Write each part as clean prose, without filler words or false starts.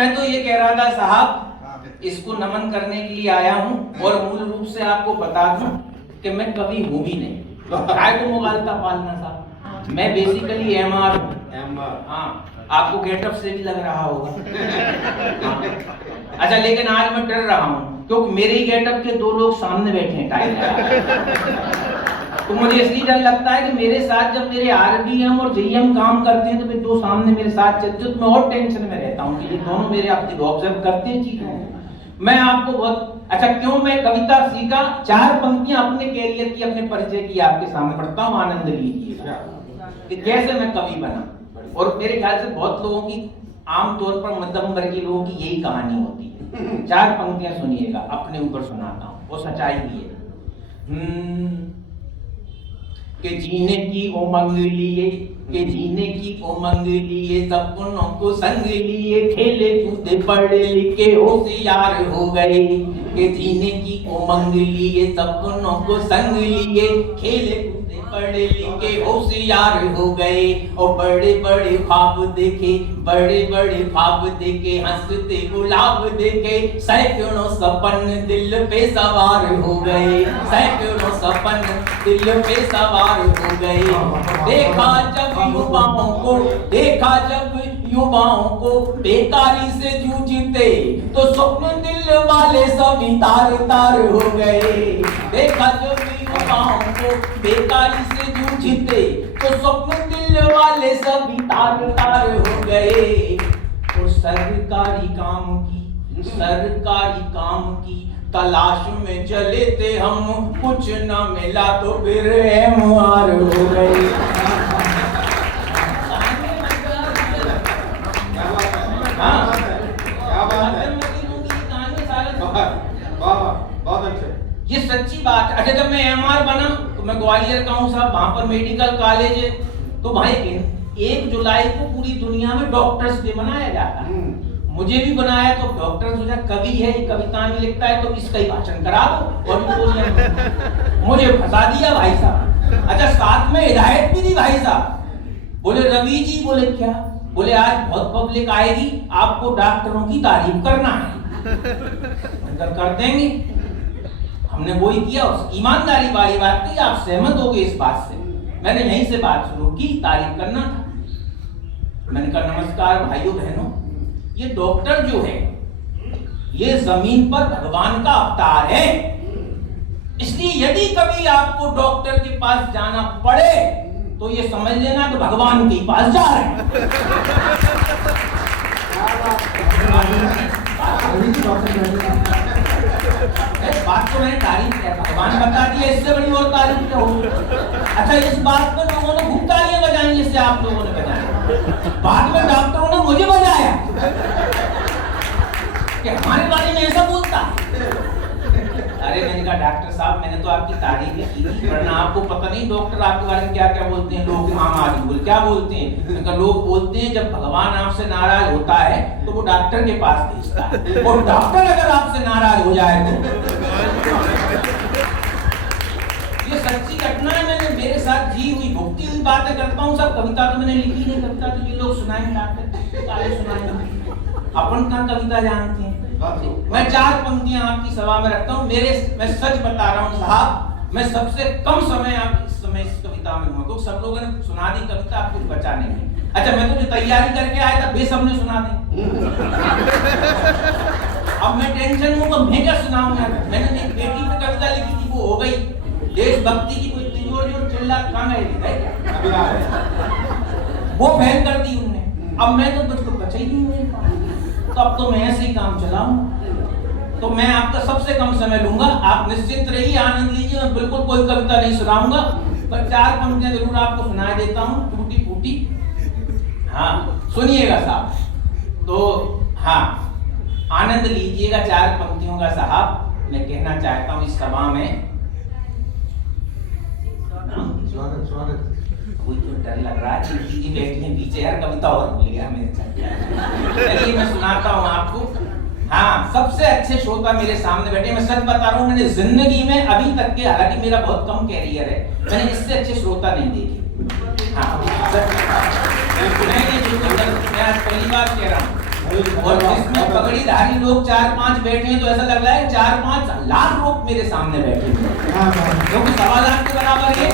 मैं तो ये कह रहा था साहब, इसको नमन करने के लिए आया हूँ और मूल रूप से आपको बता दूं कि मैं कभी हूँ भी नहीं। काय को मुगालता पालना साहब, मैं बेसिकली एमआर हूँ। हाँ, आपको गेटअप से भी लग रहा होगा। अच्छा, लेकिन आज मैं डर रहा हूँ क्योंकि मेरे ही गेटअप के दो लोग सामने बैठे हैं टाई लगा। तो मुझे इसलिए डर लगता है कि मेरे साथ जब मेरे आरबीएम और जेईएम काम करते हैं तो फिर दो सामने मेरे साथ चलते हैं तो मैं और टेंशन में रहता हूँ कि ये दोनों मेरे आपकी ऑब्जर्व करते हैं चीजों। मैं आपको बहुत अच्छा, क्यों मैं कविता सीखा, 4 पंक्तियां अपने कैरियर की, अपने परिचय की आपके सामने पढ़ता हूँ, आनंद लीजिएगा कि कैसे मैं कवि बना। और मेरे ख्याल से बहुत लोगों की, आमतौर पर मध्यम वर्गीय लोगों की यही कहानी होती है। 4 पंक्तियां सुनिएगा, अपने ऊपर सुनाता हूँ, वो सच्चाई भी है। कि जीने की उमंग लिए, कि जीने की उमंग लिए, सपनों को संग लिए, खेले कूदे पढ़े लिखे होशियार हो गए। कि जीने की उमंग लिए, सपनों को संग लिए, खेले कूदे पढ़े लिखे होशियार हो गए। और बड़े बड़े ख्वाब देखे, बड़े बड़े ख्वाब देखे, हंसते गुलाब देखे, सैकड़ों सपन दिल पे सवार हो गए, सैकड़ों सपन दिल पे सवार हो गए। देखा जब युवाओं को, देखा जब युवाओं को बेकारी से जूझते, तो स्वप्न दिल वाले सभी तार तार हो गए। देखा जब युवाओं को बेकारी से जूझते, तो स्वप्न दिल वाले सभी तार तार हो गए। और सरकारी काम की, सरकारी काम की तलाश में चले थे हम, कुछ न मिला तो फिर एमआर हो गए। ये सच्ची बात है। अच्छा, जब मैं एमआर बना तो मैं ग्वालियर का हूँ साहब, वहां पर मेडिकल कॉलेज है, तो भाई 1 जुलाई को पूरी दुनिया में डॉक्टर्स डे मनाया जाता है। मुझे भी बनाया तो डॉक्टर सोचा कवि है, कविताएं लिखता है, तो इसका ही भाषण करा दो और भी बोलिए। मुझे फंसा दिया भाई साहब। अच्छा, साथ में हिदायत भी दी भाई साहब। बोले रवि जी, बोले क्या? बोले आज बहुत पब्लिक आएगी, आपको डॉक्टरों की तारीफ करना है। कर देंगे। हमने वही किया, ईमानदारी वाली बात की, आप सहमत हो गए इस बात से। मैंने यहीं से बात शुरू की, तारीफ करना था। मैंने कहा नमस्कार भाइयों बहनों, ये डॉक्टर जो है ये जमीन पर भगवान का अवतार है, इसलिए यदि कभी आपको डॉक्टर के पास जाना पड़े तो ये समझ लेना कि भगवान के पास जा रहे हैं। बात तो मैंने तारीफ है, भगवान बता दिया, इससे बड़ी और तारीफ क्या होगी। अच्छा, इस बात पर लोगों ने खूब तालियां बजाई जैसे आप लोगों ने बजाया। बाद में डॉक्टरों ने मुझे बजाया कि हमारे बारे में ऐसा बोलता है। अरे मैंने कहा डॉक्टर साहब, मैंने तो आपकी तारीफ की थी, वरना आपको पता नहीं डॉक्टर आपके बारे में क्या क्या बोलते हैं। लोग आम आदमी बोले क्या बोलते हैं? मैंने कहा लोग बोलते हैं जब भगवान आपसे नाराज होता है तो वो डॉक्टर के पास भेजता है, और डॉक्टर अगर आपसे नाराज हो जाए तो। ये सच्ची घटना है, मैंने मेरे साथ जी हुई भुगती हुई बातें करता हूँ सब। कविता तो मैंने लिखी नहीं, कविता तो ये लोग सुनाएंगे, डॉक्टर सारे सुनाएंगे, अपन कहाँ कविता जानते हैं। मैं 4 पंक्तियां आपकी सभा में रखता हूँ। मैं सच बता रहा हूँ साहब, मैं सबसे कम समय आप इस समय इस कविता में हूँ, तो सब लोगों ने सुना दी कविता, आप कुछ बचा नहीं। अच्छा, मैं तो जो तैयारी करके आया था वे सबने सुना दी। अब मैं टेंशन हूँ, तो मैं क्या सुनाऊंगा? मैंने एक बेटी पे कविता लिखी थी, वो हो गई। देशभक्ति की कोई जोर जोर चिल्ला कहाँ गए, वो फैल कर दी उनने। अब मैं तो कुछ बचा ही नहीं मेरे पास, तो अब तो मैं ऐसे ही काम चलाऊंगा। तो मैं आपका सबसे कम समय लूंगा, आप निश्चिंत रहिए, आनंद लीजिए। मैं बिल्कुल कोई कविता नहीं सुनाऊंगा, पर 4 पंक्तियां जरूर आपको सुना देता हूँ, टूटी फूटी। हाँ सुनिएगा साहब, तो हाँ आनंद लीजिएगा 4 पंक्तियों का साहब। मैं कहना चाहता हूँ इस सभा में, स्वागत। कोई तो डर लग रहा है, दीदी बैठी है पीछे, यार कविता और भूल गया मेरे साथ। चलिए मैं सुनाता हूँ आपको। हाँ, सबसे अच्छे श्रोता मेरे सामने बैठे। मैं सच बता रहा हूँ, मैंने जिंदगी में अभी तक के, हालांकि मेरा बहुत कम कैरियर है, मैंने इससे अच्छे श्रोता नहीं देखे। हाँ, मैं आज पहली बार कह रहा हूँ। और जिसमें पगड़ीधारी लोग 4-5 बैठे हैं तो ऐसा लग रहा है 4-5 लाख लोग मेरे सामने बैठे हैं, क्योंकि 1.25 लाख के बराबर है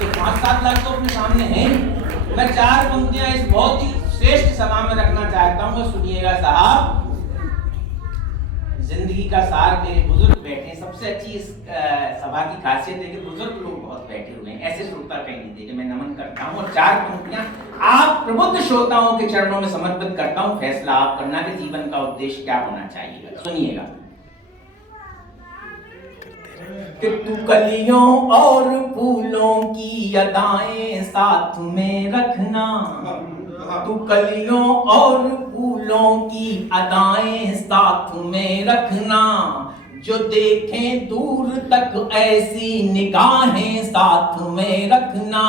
तो 5-7 लाख तो अपने सामने हैं। मैं 4 पंक्तियां इस बहुत ही श्रेष्ठ सभा में रखना चाहता हूँ। सुनिएगा साहब, जिंदगी का सार मेरे बुजुर्ग बैठे हैं। सबसे अच्छी इस सभा की खासियत है कि बुजुर्ग लोग बहुत बैठे हुए हैं, ऐसे श्रोता कहीं नहीं देखे। मैं नमन करता हूँ और 4 पंक्तियां आप प्रबुद्ध श्रोताओं के चरणों में समर्पित करता हूँ। फैसला आप करना कि जीवन का उद्देश्य क्या होना चाहिए। सुनिएगा कि तू कलियों और फूलों की अदाएं साथ में रखना, तू कलियों और फूलों की अदाएं साथ में रखना, जो देखें दूर तक ऐसी निगाहें साथ में रखना।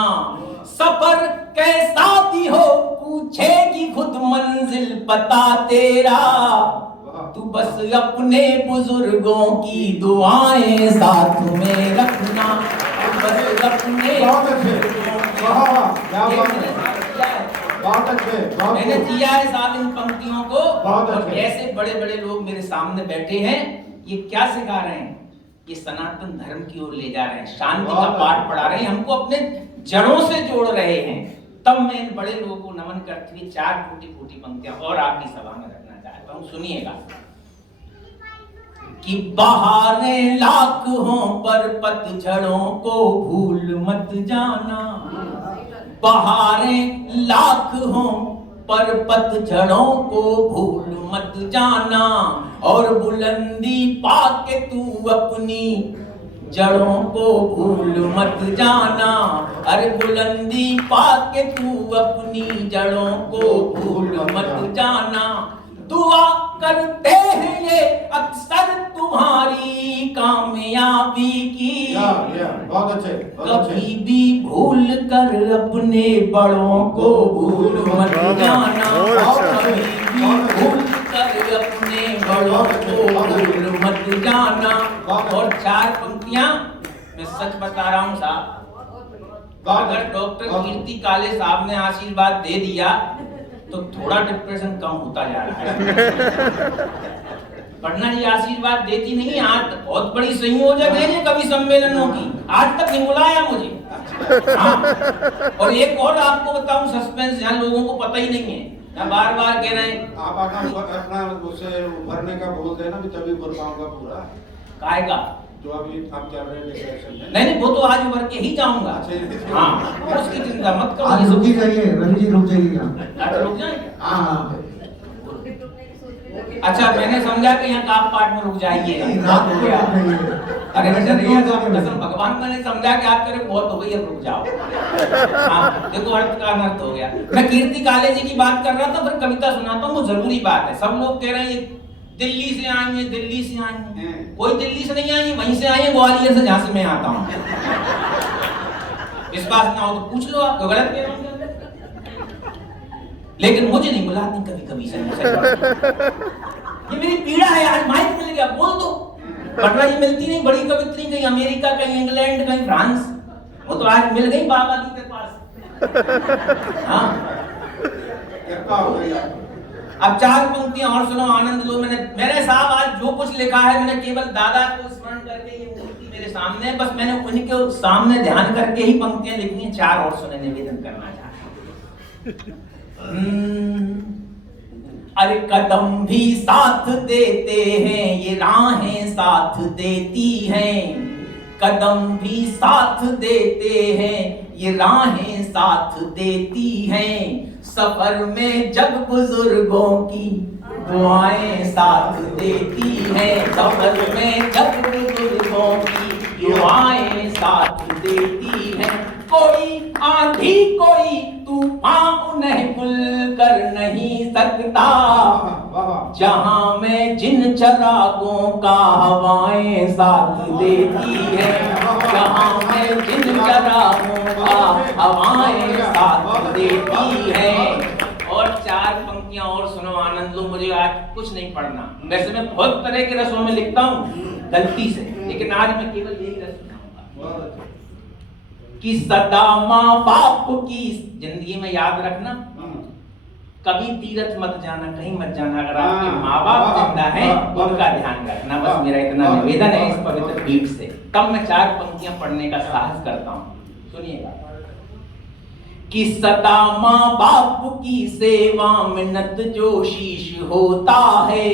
सफर कैसा भी हो पूछेगी खुद मंजिल पता तेरा, तू बस अपने बुजुर्गों की दुआएं साथ में रखना, तू बस अपने मैंने दिया है साहब इन पंक्तियों को। और ऐसे बड़े बड़े लोग मेरे सामने बैठे हैं, ये क्या सिखा रहे हैं? ये सनातन धर्म की ओर ले जा रहे हैं, शांति का पाठ पढ़ा रहे हैं, हमको अपने जड़ों से जोड़ रहे हैं। तब मैं इन बड़े लोगों को नमन करती हुई 4 फूटी पंक्तियां और आपकी सभा में रखना चाहता हूं। सुनिएगा कि बहारें लाख हों पर पतझड़ों को भूल मत जाना, बहारें लाख हों पर पतझड़ों को भूल मत जाना, और बुलंदी पाके तू अपनी जड़ों को भूल मत जाना, अरे बुलंदी पाके तू अपनी जड़ों को भूल मत जाना। दुआ करते हैं ये अक्सर तुम्हारी कामयाबी की, बहुत अच्छे, कभी भी भूल कर अपने बड़ों को भूल मत जाना, कभी भी भूल कर अपने बड़ों को भूल मत जाना। और 4 पंक्तियां मैं सच बता रहा हूं साहब, अगर डॉक्टर कीर्ति काले साहब ने आशीर्वाद दे दिया तो थोड़ा डिप्रेशन कम होता जा रहा है। वरना ये आशीर्वाद देती नहीं। आज बहुत बड़ी संयोजक है ये कवि सम्मेलनों की, आज तक नहीं बुलाया मुझे। हाँ। और एक और आपको बताऊं सस्पेंस, यहाँ लोगों को पता ही नहीं है, मैं बार बार कह रहे हैं आप अपना उससे उभरने का बोल देना भी तभी उभर पाऊंगा पूरा। काय का जो अभी आप चल रहे हैं डिप्रेशन में। नहीं वो तो आज उभर के ही जाऊंगा। हाँ उसकी चिंता मत करो। आज रुकी जाइए, रवि जी रुक जाइए। अच्छा रुक जाएंगे। हाँ अच्छा मैंने समझा कि यहाँ काप पाठ में रुक जाइए। रात को अरे कसम भगवान मैंने समझा कि आप करे बहुत हो गई, अब रुक जाओ। हाँ देखो अर्थ का अनर्थ हो गया। मैं कीर्ति काले जी की बात कर रहा था, फिर कविता सुनाता हूँ, वो जरूरी बात है। सब लोग कह रहे हैं दिल्ली से आई है, दिल्ली से आई है। कोई दिल्ली से नहीं आई है, वहीं से आई है, ग्वालियर से, जहां से मैं आता हूँ। विश्वास ना हो तो पूछ लो, आप गलत कह रहे हो। लेकिन मुझे नहीं बुलाती कभी कभी से। ये मेरी पीड़ा है, आज माइक मिल गया बोल दो। पटवारी मिलती नहीं, बड़ी कवित्री कहीं अमेरिका, कहीं इंग्लैंड, कहीं फ्रांस, वो तो आज मिल गई बाबा जी के पास। हाँ अब 4 पंक्तियां और सुनो, आनंद लो। मैंने साहब आज जो कुछ लिखा है मैंने केवल दादा को स्मरण करके, ये मूर्ति मेरे सामने है, बस मैंने उनके सामने ध्यान करके ही पंक्तियां लिखनी है। 4 और सुने, निवेदन करना चाहता हूं। अरे कदम भी साथ देते हैं, ये राहें साथ देती हैं, कदम भी साथ देते हैं, ये राहें साथ देती हैं, सफर में जब बुजुर्गों की दुआएं साथ देती हैं, सफर में जब बुजुर्गों की दुआएं साथ देती हैं। कोई आंधी कोई तूफान उन्हें भूल कर नहीं सकता, जहां में जिन चरागों का हवाएं साथ देती है, जहां में जिन चरागों का हवाएं साथ देती है। और 4 पंक्तियां और सुनो, आनंद लो। मुझे आज कुछ नहीं पढ़ना, वैसे मैं बहुत तरह के रसों में लिखता हूँ गलती से, लेकिन आज मैं केवल यही रस सुनाऊंगा कि सदा माँ बाप की जिंदगी में याद रखना, कभी तीर्थ मत जाना, कहीं मत जाना। अगर आपके माँ बाप जिंदा हैं उनका ध्यान रखना। बस मेरा इतना निवेदन है इस पवित्र पीठ से। तब मैं 4 पंक्तियां पढ़ने का साहस करता हूँ। सुनिएगा कि सदा माँ बाप की सेवा में नत जो शीश होता है,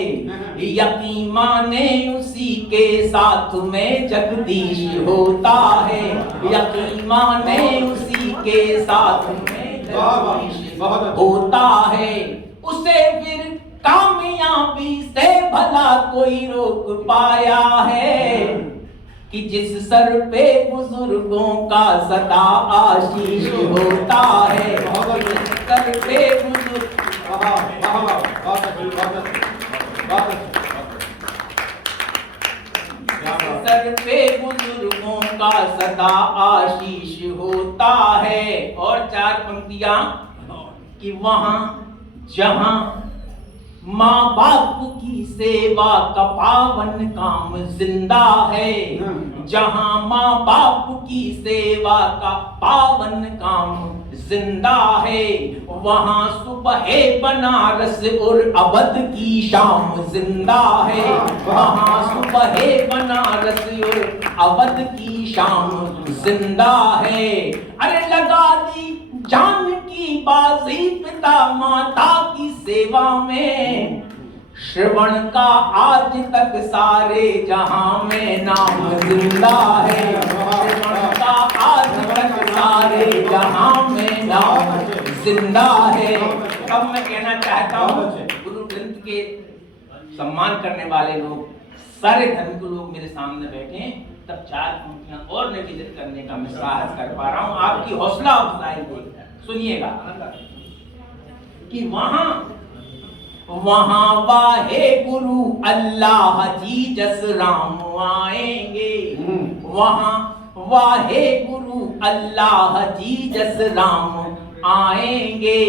यकीन माने उसी के साथ में जगदीश होता है। यकीन माने उसी के साथ में होता है। उसे फिर कामयाबी से भला कोई रोक पाया है कि जिस सर पे बुजुर्गों का सदा आशीष होता है। जिस सर पे बुजुर्ग सर पे बुजुर्गों का सदा आशीष होता है। और 4 पंक्तियां कि वहां जहां माँ बाप की सेवा का पावन काम जिंदा है, जहां माँ बाप की सेवा का पावन काम जिंदा है, वहां सुबह बनारस और अवध की शाम जिंदा है। वहां सुबह बनारस और अवध की शाम जिंदा है। अरे लगा दी जान की बाजी पिता माता की सेवा में, श्रवण का आज तक सारे जहां में नाम जिंदा है। श्रवण का आज तक सारे जहां में नाम जिंदा है। अब मैं कहना चाहता हूँ गुरु ग्रंथ के सम्मान करने वाले लोग, सारे धर्म के लोग मेरे सामने बैठे हैं, तब 4 पंक्तियां और निवेदित करने का मैं साहस कर पा रहा हूँ। आपकी हौसला अफजाई देख सुनिएगा कि वहां वाहे गुरु अल्लाह जी जस राम आएंगे। वहां वाहे गुरु अल्लाह जी जस राम आएंगे।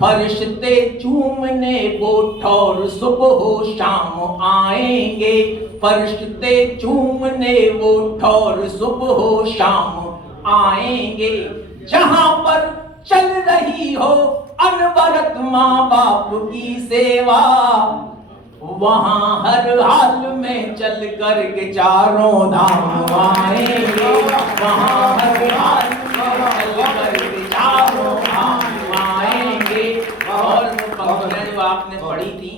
फरिश्ते चूमने वो ठौर सुबह हो शाम आएंगे। फरिश्ते चूमने वो ठौर सुबह हो शाम आएंगे। जहां पर चल रही हो अनवरत माँ बाप की सेवा, वहां हर हाल में चल कर के चारों धाम आएंगे। वहां हर हाल में चल कर के चारों धाम आएंगे। और पंक्तियां जो आपने पढ़ी थी,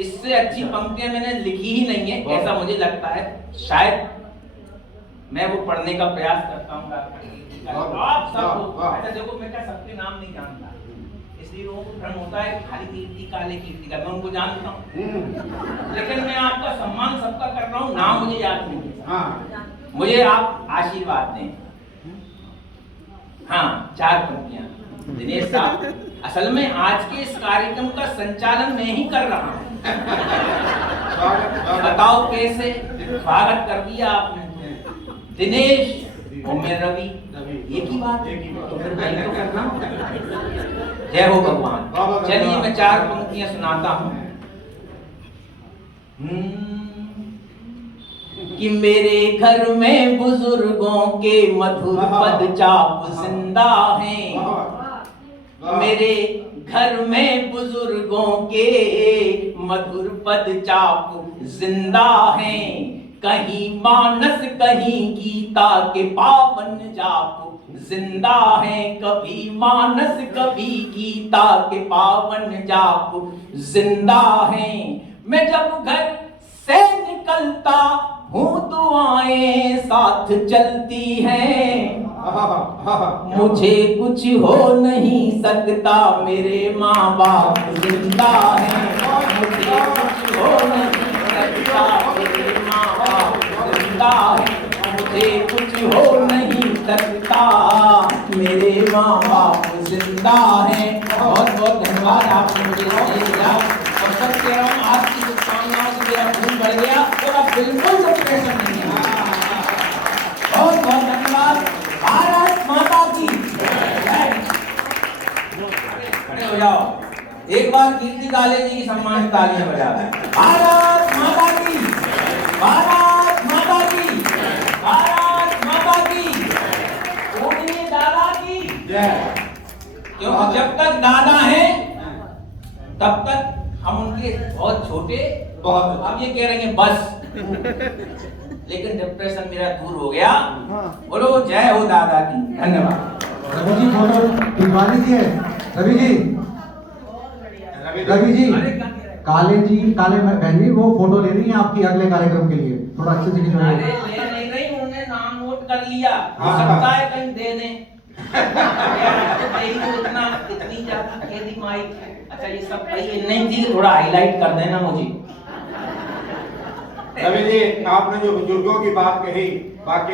इससे अच्छी पंक्तियां मैंने लिखी ही नहीं है, ऐसा मुझे लगता है। शायद मैं वो पढ़ने का प्रयास करता हूँ। आप सब अच्छा देखो, मैं क्या सबके नाम नहीं जानता, इसलिए लोगों को भ्रम होता है खाली कीर्ति काले कीर्ति का, मैं उनको जानता हूँ। लेकिन मैं आपका सम्मान सबका कर रहा हूँ, नाम मुझे याद नहीं है। मुझे आप आशीर्वाद दें। हाँ, 4 पंक्तियां। दिनेश साहब, असल में आज के इस कार्यक्रम का संचालन मैं ही कर रहा हूँ। बताओ कैसे स्वागत कर दिया आपने। दिनेश और मैं रवि, एक ही बात, तो फिर मैं तो करना। जय हो भगवान। चलिए मैं 4 पंक्तियां सुनाता हूं कि मेरे घर में बुजुर्गों के मधुर पद चाप जिंदा हैं। मेरे घर में बुजुर्गों के मधुर पद चाप जिंदा हैं। कहीं मानस कहीं गीता के पावन जाप जिंदा हैं। कभी मानस कभी गीता के पावन जाप जिंदा हैं। मैं जब घर से निकलता हूँ दुआएं साथ चलती हैं। मुझे कुछ हो नहीं सकता, मेरे माँ बाप जिंदा हैं। मुझे कुछ हो नहीं सकता, मेरे माँ बाप जिंदा हैं। मुझे कुछ हो नहीं सकता, मेरे माँ बाप जिंदा हैं। बहुत बहुत धन्यवाद, आपने मुझे दिया। और सब कह रहा हूँ, आपकी शुभकामनाओं से मेरा खून बढ़ गया और अब बिल्कुल डिप्रेशन नहीं है। बहुत बहुत धन्यवाद। भारत माता की जय। खड़े हो जाओ, एक बार कीर्ति काले जी की सम्मान तालियां बजा दें। भारत माता की, भारत माता की, भारत माता की, पूजनीय दादा की जय। क्योंकि जब तक दादा है तब तक हम उनके बहुत छोटे, बहुत। अब ये कह रहे हैं बस। लेकिन डिप्रेशन मेरा दूर हो गया। बोलो जय हो दादा की। धन्यवाद। रवि जी फोटो दिखवा दीजिए। रवि जी, रवि जी, काले बहन जी वो फोटो ले रही हैं आपकी अगले कार्यक्रम के लिए, थोड़ा अच्छे से अरे खिंचवाइए। ले नहीं रही, उन्होंने नाम नोट कर लिया, हो हाँ। सकता है कहीं दे दें। तो इतनी ज्यादा खेती माई। अच्छा ये सब भाई नहीं थी, थोड़ा हाईलाइट कर देना मुझे। रवि जी, आपने जो बुजुर्गों की बात कही, वाकई